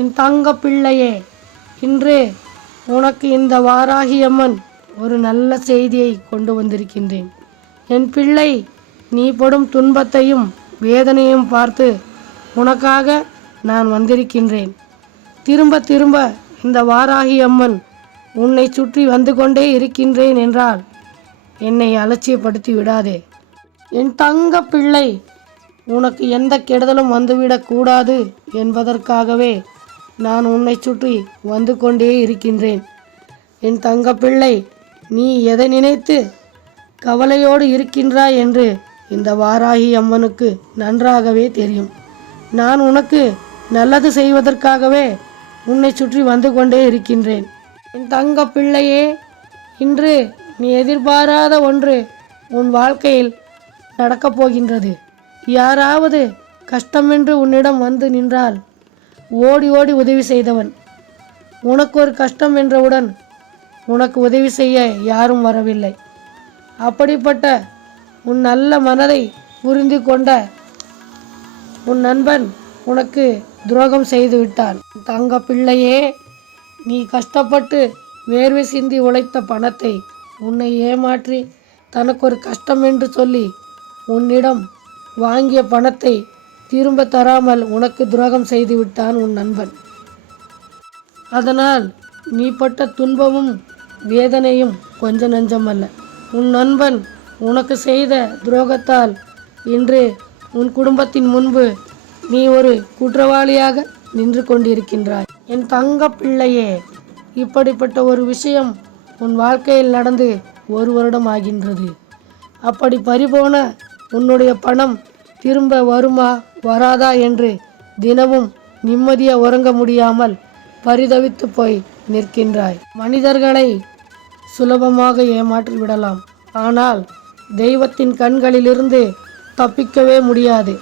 என் தங்க பிள்ளையே இன்று உனக்கு இந்த வாராகியம்மன் ஒரு நல்ல செய்தியை கொண்டு வந்திருக்கின்றேன். என் பிள்ளை நீ படும் துன்பத்தையும் வேதனையும் பார்த்து உனக்காக நான் வந்திருக்கின்றேன். திரும்ப திரும்ப இந்த வாராகி அம்மன் உன்னை சுற்றி வந்து கொண்டே இருக்கின்றேன் என்றால் என்னை அலட்சியப்படுத்தி விடாதே. என் தங்க பிள்ளை உனக்கு எந்த கெடுதலும் வந்துவிடக்கூடாது என்பதற்காகவே நான் உன்னை சுற்றி வந்து கொண்டே இருக்கின்றேன். என் தங்க பிள்ளை நீ எதை நினைத்து கவலையோடு இருக்கின்றாய் என்று இந்த வாராகி அம்மனுக்கு நன்றாகவே தெரியும். நான் உனக்கு நல்லது செய்வதற்காகவே உன்னை சுற்றி வந்து கொண்டே இருக்கின்றேன். என் தங்க பிள்ளையே இன்று நீ எதிர்பாராத ஒன்று உன் வாழ்க்கையில் நடக்கப் போகின்றது. யாராவது கஷ்டமென்று உன்னிடம் வந்து நின்றால் ஓடி ஓடி உதவி செய்தவன். உனக்கு ஒரு கஷ்டம் என்றவுடன் உனக்கு உதவி செய்ய யாரும் வரவில்லை. அப்படிப்பட்ட உன் நல்ல மனதை புரிந்து கொண்ட உன் நண்பன் உனக்கு துரோகம் செய்து விட்டான். தங்க பிள்ளையே நீ கஷ்டப்பட்டு வேர்வை சிந்தி உழைத்த பணத்தை உன்னை ஏமாற்றி தனக்கு ஒரு கஷ்டம் என்று சொல்லி உன்னிடம் வாங்கிய பணத்தை திரும்ப தராமல் உனக்கு துரோகம் செய்து விட்டான் உன் நண்பன். அதனால் நீ பட்ட துன்பமும் வேதனையும் கொஞ்ச நஞ்சமல்ல உன் நண்பன் உனக்கு செய்த துரோகத்தால் இன்று உன் குடும்பத்தின் முன்பு நீ ஒரு குற்றவாளியாக நின்று கொண்டிருக்கின்றாய். என் தங்க பிள்ளையே இப்படிப்பட்ட ஒரு விஷயம் உன் வாழ்க்கையில் நடந்து ஒரு வருடம் ஆகின்றது. அப்படி பறிபோன உன்னுடைய பணம் திரும்ப வருமா வராதா என்று தினமும் நிம்மதியாக உறங்க முடியாமல் பரிதவித்து போய் நிற்கின்றாய். மனிதர்களை சுலபமாக ஏமாற்றி விடலாம். ஆனால் தெய்வத்தின் கண்களிலிருந்து தப்பிக்கவே முடியாது.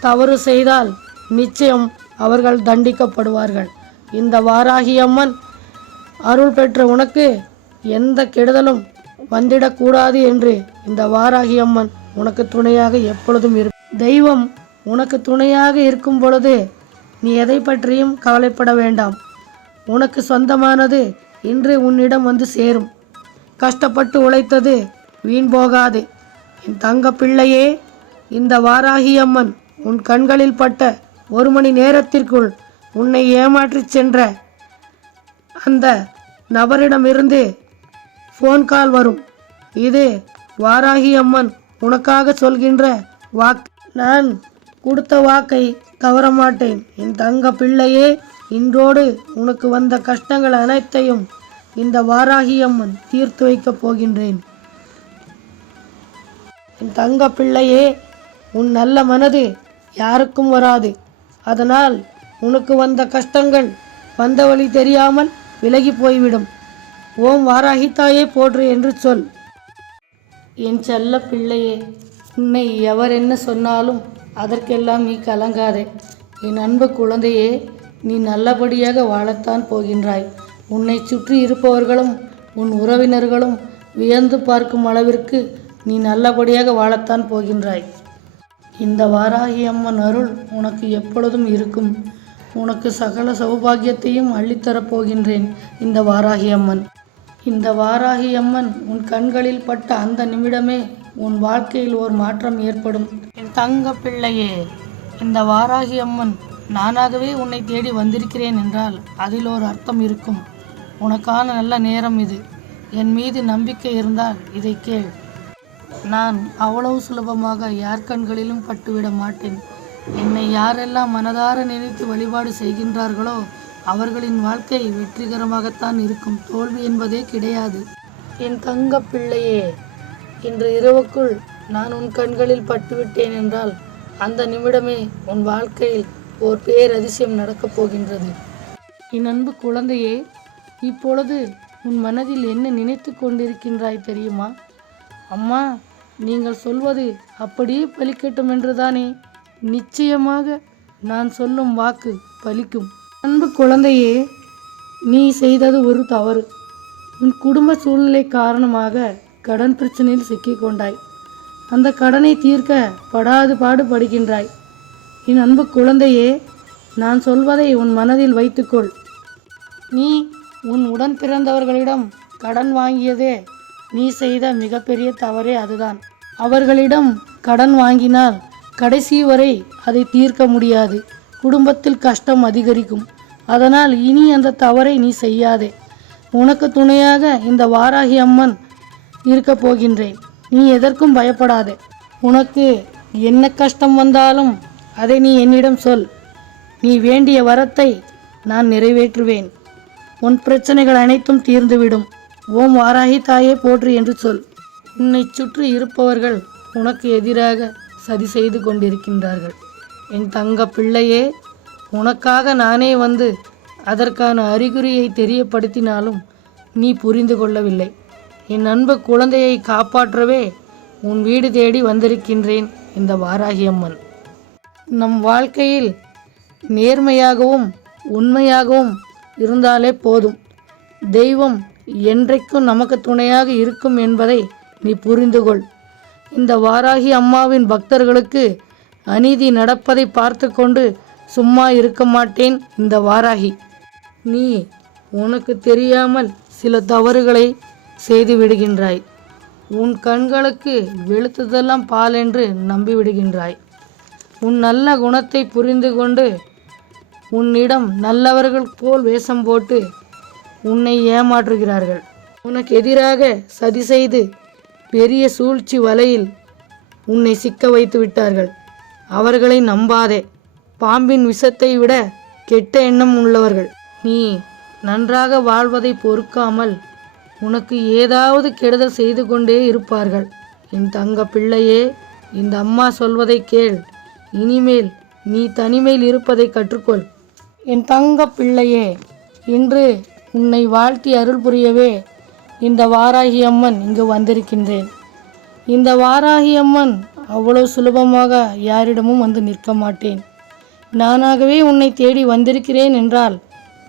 தவறு செய்தால் நிச்சயம் அவர்கள் தண்டிக்கப்படுவார்கள். இந்த வாராகி அம்மன் அருள் பெற்ற உனக்கு எந்த கெடுதலும் வந்திடக்கூடாது என்று இந்த வாராகி அம்மன் உனக்கு துணையாக எப்பொழுதும் இருக்கும் தெய்வம் உனக்கு துணையாக இருக்கும் பொழுது நீ எதை பற்றியும் கவலைப்பட வேண்டாம். உனக்கு சொந்தமானது இன்று உன்னிடம் வந்து சேரும். கஷ்டப்பட்டு உழைத்தது வீண் போகாது. என் தங்க பிள்ளையே இந்த வாராகி அம்மன் உன் கண்களில் பட்ட ஒரு மணி நேரத்திற்குள் உன்னை ஏமாற்றிச் சென்ற அந்த நபரிடமிருந்து ஃபோன் கால் வரும். இது வாராகி அம்மன் உனக்காக சொல்கின்ற வாக்கு. நான் கொடுத்த வாக்கை தவற மாட்டேன் என் தங்க பிள்ளையே இன்றோடு உனக்கு வந்த கஷ்டங்கள் அனைத்தையும் இந்த வாராகி அம்மன் தீர்த்து வைக்கப் போகின்றேன். என் தங்க பிள்ளையே உன் நல்ல மனது யாருக்கும் வராது. அதனால் உனக்கு வந்த கஷ்டங்கள் வந்த வழி தெரியாமல் விலகி போய்விடும். ஓம் வாராகி தாயே போற்று என்று சொல். என் செல்ல பிள்ளையே உன்னை எவர் என்ன சொன்னாலும் அதற்கெல்லாம் நீ கலங்காதே. என் அன்பு குழந்தையே நீ நல்லபடியாக வாழத்தான் போகின்றாய். உன்னை சுற்றி இருப்பவர்களும் உன் உறவினர்களும் வியந்து பார்க்கும் அளவிற்கு நீ நல்லபடியாக வாழத்தான் போகின்றாய். இந்த வாராகி அம்மன் அருள் உனக்கு எப்பொழுதும் இருக்கும். உனக்கு சகல சௌபாகியத்தையும் அள்ளித்தரப் போகின்றேன் இந்த வாராகி அம்மன். இந்த வாராகி அம்மன் உன் கண்களில் பட்ட அந்த நிமிடமே உன் வாழ்க்கையில் ஒரு மாற்றம் ஏற்படும். என் தங்க பிள்ளையே இந்த வாராகி அம்மன் நானாகவே உன்னை தேடி வந்திருக்கிறேன் என்றால் அதில் ஒரு அர்த்தம் இருக்கும். உனக்கான நல்ல நேரம் இது. என் மீது நம்பிக்கை இருந்தால் இதை கேள். நான் அவ்வளவு சுலபமாக யார் கண்களிலும் பட்டுவிட மாட்டேன். என்னை யாரெல்லாம் மனதார நினைத்து வழிபாடு செய்கின்றார்களோ அவர்களின் வாழ்க்கை வெற்றிகரமாகத்தான் இருக்கும். தோல்வி என்பதே கிடையாது. என் தங்க பிள்ளையே இன்று இரவுக்குள் நான் உன் கண்களில் பட்டுவிட்டேன் என்றால் அந்த நிமிடமே உன் வாழ்க்கையில் ஓர் பேரதிசயம் நடக்கப் போகின்றது. என் அன்பு குழந்தையே இப்பொழுது உன் மனதில் என்ன நினைத்து கொண்டிருக்கின்றாய் தெரியுமா? அம்மா நீங்கள் சொல்வது அப்படியே பலிக்கட்டும் என்றுதானே? நிச்சயமாக நான் சொல்லும் வாக்கு பலிக்கும். அன்பு குழந்தையே நீ செய்தது ஒரு தவறு. உன் குடும்ப சூழ்நிலை காரணமாக கடன் பிரச்சனையில் சிக்கிக்கொண்டாய் அந்த கடனை தீர்க்க படாது பாடு படுகின்றாய் என் அன்பு குழந்தையே நான் சொல்வதை உன் மனதில் வைத்துக்கொள். நீ உன் உடன் பிறந்தவர்களிடம் கடன் வாங்கியதே நீ செய்த மிகப்பெரிய தவறே அதுதான். அவர்களிடம் கடன் வாங்கினால் கடைசி வரை அதை தீர்க்க முடியாது. குடும்பத்தில் கஷ்டம் அதிகரிக்கும். அதனால் இனி அந்த தவறை நீ செய்யாதே. உனக்கு துணையாக இந்த வாராகி அம்மன் இருக்கப் போகின்றேன். நீ எதற்கும் பயப்படாதே. உனக்கு என்ன கஷ்டம் வந்தாலும் அதை நீ என்னிடம் சொல். நீ வேண்டிய வரத்தை நான் நிறைவேற்றுவேன். உன் பிரச்சனைகள் அனைத்தும் தீர்ந்துவிடும். ஓம் வாராகி தாயே போற்று என்று சொல். உன்னை சுற்றி இருப்பவர்கள் உனக்கு எதிராக சதி செய்து கொண்டிருக்கின்றார்கள். என் தங்க பிள்ளையே உனக்காக நானே வந்து அதற்கான அறிகுறியை தெரியப்படுத்தினாலும் நீ புரிந்து கொள்ளவில்லை. என் அன்பு குழந்தையை காப்பாற்றவே உன் வீடு தேடி வந்திருக்கின்றேன் இந்த வாராகி அம்மன் நம் வாழ்க்கையில் நேர்மையாகவும் உண்மையாகவும் இருந்தாலே போதும். தெய்வம் என்றைக்கும் நமக்கு துணையாக இருக்கும் என்பதை நீ புரிந்து கொள். இந்த வாராகி அம்மாவின் பக்தர்களுக்கு அநீதி நடப்பதை பார்த்து கொண்டு சும்மா இருக்க மாட்டேன் இந்த வாராகி. நீ உனக்கு தெரியாமல் சில தவறுகளை செய்து விடுகின்றாய். உன் கண்களுக்கு வெளுத்ததெல்லாம் பால் என்று நம்பி விடுகின்றாய். உன் நல்ல குணத்தை புரிந்து கொண்டு உன்னிடம் நல்லவர்கள் போல் வேஷம் போட்டு உன்னை ஏமாற்றுகிறார்கள். உனக்கு எதிராக சதி செய்து பெரிய சூழ்ச்சி வலையில் உன்னை சிக்க வைத்து விட்டார்கள். அவர்களை நம்பாதே. பாம்பின் விஷத்தை விட கெட்ட எண்ணம் உள்ளவர்கள். நீ நன்றாக வாழ்வதை பொறுக்காமல் உனக்கு ஏதாவது கெடுதல் செய்து கொண்டே இருப்பார்கள். என் தங்க பிள்ளையே இந்த அம்மா சொல்வதை கேள். இனிமேல் நீ தனிமையில் இருப்பதை கற்றுக்கொள். என் தங்க பிள்ளையே இன்று உன்னை வாழ்த்தி அருள் புரியவே இந்த வாராகி அம்மன் இங்கு வந்திருக்கின்றேன். இந்த வாராகி அம்மன் அவ்வளவு சுலபமாக யாரிடமும் வந்து நிற்க மாட்டேன். நானாகவே உன்னை தேடி வந்திருக்கிறேன் என்றால்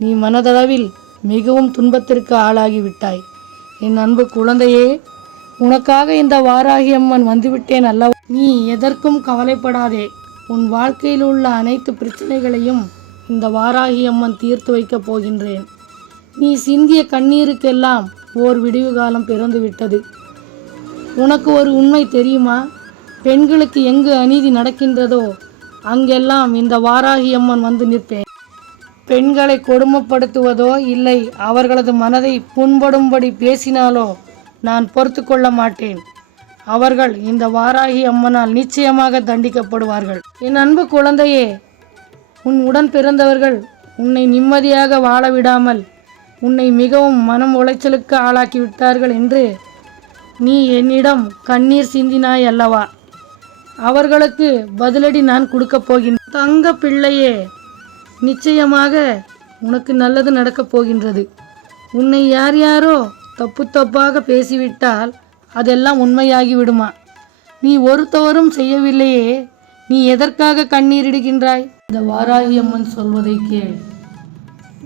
நீ மனதளவில் மிகவும் துன்பத்திற்கு ஆளாகிவிட்டாய். என் அன்பு குழந்தையே உனக்காக இந்த வாராகி அம்மன் வந்துவிட்டேன் அல்லவா? நீ எதற்கும் கவலைப்படாதே. உன் வாழ்க்கையில் உள்ள அனைத்து பிரச்சனைகளையும் இந்த வாராகி அம்மன் தீர்த்து வைக்கப் போகின்றேன். நீ சிந்திய கண்ணீருக்கெல்லாம் ஓர் விடிவு காலம் பிறந்து விட்டது. உனக்கு ஒரு உண்மை தெரியுமா? பெண்களுக்கு எங்கு அநீதி நடக்கின்றதோ அங்கெல்லாம் இந்த வாராகி அம்மன் வந்து நிற்பேன். பெண்களை கொடுமைப்படுத்துவதோ இல்லை அவர்களது மனதை புண்படும்படி பேசினாலோ நான் பொறுத்து கொள்ள மாட்டேன். அவர்கள் இந்த வாராகி அம்மனால் நிச்சயமாக தண்டிக்கப்படுவார்கள். என் அன்பு குழந்தையே உன் உடன் பிறந்தவர்கள் உன்னை நிம்மதியாக வாழ விடாமல் உன்னை மிகவும் மனம் உளைச்சலுக்கு ஆளாக்கி விட்டார்கள் என்று நீ என்னிடம் கண்ணீர் சிந்தினாய் அல்லவா? அவர்களுக்கு பதிலடி நான் கொடுக்கப் போகின்றேன். தங்க பிள்ளையே நிச்சயமாக உனக்கு நல்லது நடக்கப் போகின்றது. உன்னை யார் யாரோ தப்பு தப்பாக பேசிவிட்டால் அதெல்லாம் உண்மையாகி விடுமா நீ ஒருத்தவரும் செய்யவில்லையே நீ எதற்காக கண்ணீரிடுகின்றாய் இந்த வாராகி அம்மன் சொல்வதை கேள்.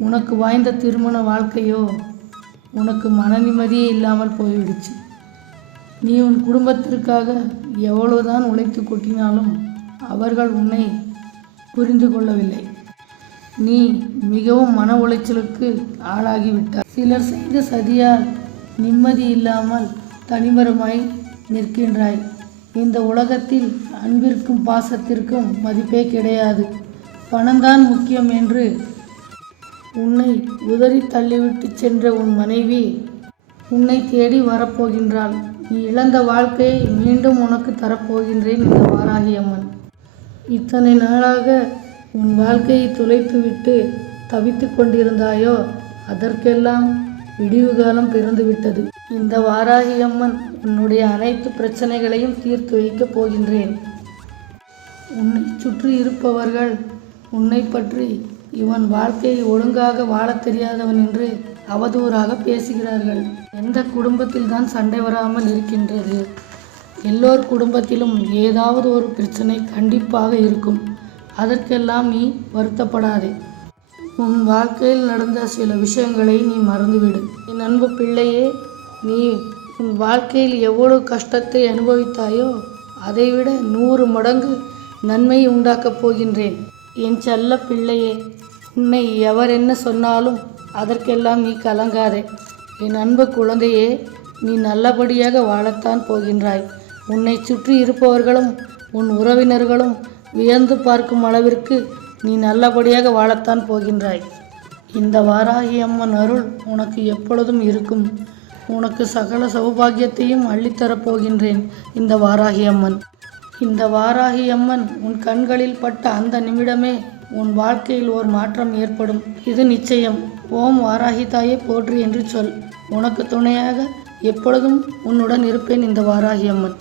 உனக்கு வாய்ந்த திருமண வாழ்க்கையோ உனக்கு மன நிம்மதியே இல்லாமல் போய்விடுச்சு. நீ உன் குடும்பத்திற்காக எவ்வளவுதான் உழைத்து கொட்டினாலும் அவர்கள் உன்னை புரிந்து கொள்ளவில்லை. நீ மிகவும் மன உளைச்சலுக்கு ஆளாகிவிட்டார் சிலர் செய்த சதியால் நிம்மதி இல்லாமல் தனிமரமாய் நிற்கின்றாய். இந்த உலகத்தில் அன்பிற்கும் பாசத்திற்கும் மதிப்பே கிடையாது. பணம்தான் முக்கியம் என்று உன்னை உதறி தள்ளிவிட்டு சென்ற உன் மனைவி உன்னை தேடி வரப்போகின்றாள். நீ இழந்த வாழ்க்கையை மீண்டும் உனக்கு தரப்போகின்றேன் இந்த வாராகி அம்மன். இத்தனை நாளாக உன் வாழ்க்கையை துளைத்துவிட்டு தவித்து கொண்டிருந்தாயோ? அதற்கெல்லாம் விடிவு காலம் பிறந்துவிட்டது இந்த வாராகி அம்மன் உன்னுடைய அனைத்து பிரச்சனைகளையும் தீர்த்து வைக்கப் போகின்றேன். உன்னை சுற்றி இருப்பவர்கள் உன்னை பற்றி இவன் வாழ்க்கையை ஒழுங்காக வாழத் தெரியாதவன் என்று அவதூறாக பேசுகிறார்கள். எந்த குடும்பத்தில் தான் சண்டை வராமல் இருக்கின்றது? எல்லோர் குடும்பத்திலும் ஏதாவது ஒரு பிரச்சனை கண்டிப்பாக இருக்கும். அதற்கெல்லாம் நீ வருத்தப்படாதே. உன் வாழ்க்கையில் நடந்த சில விஷயங்களை நீ மறந்துவிடு. என் அன்பு பிள்ளையே நீ உன் வாழ்க்கையில் எவ்வளவு கஷ்டத்தை அனுபவித்தாயோ அதைவிட நூறு மடங்கு நன்மை உண்டாக்கப் போகின்றேன். என் செல்ல பிள்ளையே உன்னை எவர் என்ன சொன்னாலும் அதற்கெல்லாம் நீ கலங்காதே. என் அன்பு குழந்தையே நீ நல்லபடியாக வாழத்தான் போகின்றாய். உன்னை சுற்றி இருப்பவர்களும் உன் உறவினர்களும் வியந்து பார்க்கும் அளவிற்கு நீ நல்லபடியாக வாழத்தான் போகின்றாய். இந்த வாராகி அம்மன் அருள் உனக்கு எப்பொழுதும் இருக்கும். உனக்கு சகல சௌபாகியத்தையும் அள்ளித்தரப் போகின்றேன் இந்த வாராகி அம்மன். இந்த வாராகி அம்மன் உன் கண்களில் பட்ட அந்த நிமிடமே உன் வாழ்க்கையில் ஒரு மாற்றம் ஏற்படும். இது நிச்சயம். ஓம் வாராகி தாயே போற்று என்று சொல். உனக்கு துணையாக எப்பொழுதும் உன்னுடன் இருப்பேன் இந்த வாராகி அம்மன்.